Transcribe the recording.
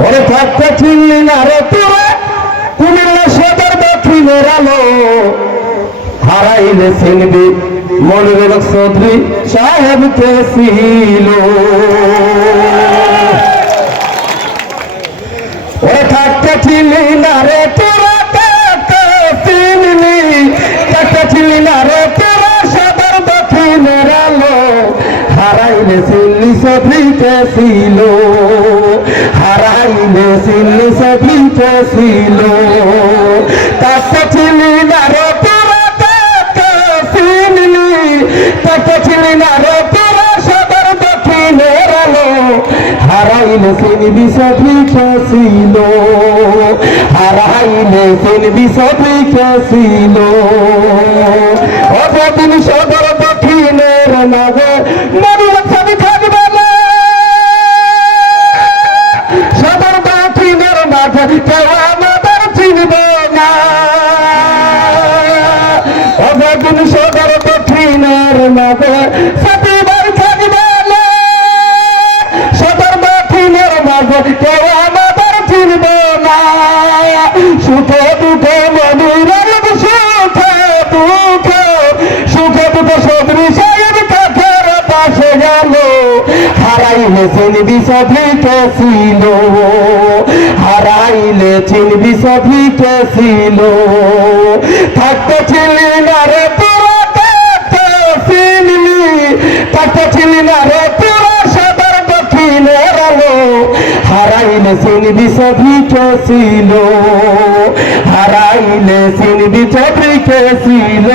ওরে থাকতে চিনলি না রে তোরা কুমিল্লা সদর দক্ষিণের আলো হারাইলে চিনবি মনিরুল চৌধুরী সাহেবকে ছিল। ওরে থাকতে চিনলি না রে তোরা চিনলি না রে তোরা সদর দক্ষিণের আলো হারাইলে চিনলি চৌধুরীকে ছিল। হারাইলে চিনলি চৌধুরীকে ছিল। তাকে চিনলি না রে তোরা চিনলি না রে তোরা সদর দক্ষিণের আলো হারাইলে চিনবি চৌধুরীকে ছিল। হারাইলে চিনবি চৌধুরীকে ছিল। অতদিন সদর দক্ষিণের মাঝে মনিরুল ছবি থাকবে না। সদর দক্ষিণের মাঝে কেউ আমাদের চিনবে না। অতদিন সদর দক্ষিণের মাঝে সতীবার থাকবে না। সদর দক্ষিণের মাঝে কেউ আমাদের চিনবে না। সুখে দুঃখে মনিরুল সুখে দুঃখে চৌধুরী সাহেব কাছের পাশে গেল। হারাইলে চিনবি চৌধুরীকে ছিল। হারাইলে চিনবি চৌধুরীকে ছিল। থাকতে চিনলি না রে তোরা থাকতে চিনলি না রে তোরা সদর দক্ষিণের আলো হারাইলে চিনবি চৌধুরীকে ছিল। হারাইলে চিনবি চৌধুরীকে ছিল।